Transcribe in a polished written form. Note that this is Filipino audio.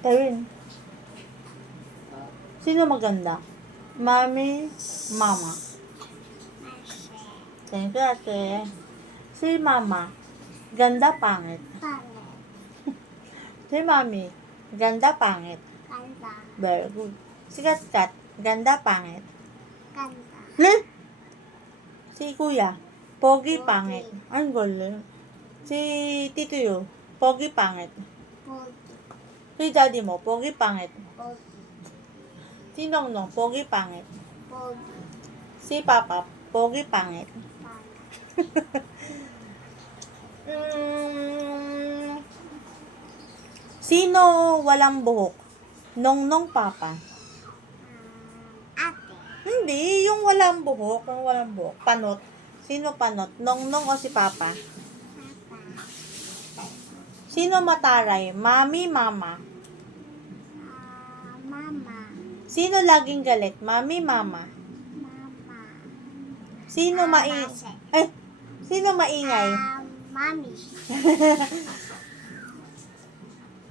Kevin, sino maganda? Mami, mama. Thank you, ate. Si mama, ganda, pangit. Pangit. Si mami, ganda, pangit. Ganda. Very good. Si Kat, ganda, pangit. Ganda. Hmm? Si kuya, pogi, Pogi. pangit. Ang galing. Si tito Yu, pogi, pangit. Pogi. Si daddy mo, pogi, pangit. Pogi. Si Nongnong, pogi, pangit. Pogi. Si papa, pogi, pangit. Pangit. Sino walang buhok? Nongnong, papa. Ate. Hindi, yung walang buhok. Yung walang buhok. Panot. Sino panot? Nongnong o si papa? Papa. Sino mataray? Mami, mama. Mama. Sino laging galit? Mami, mama. Mama. Sino Mama. sino maingay? Mami.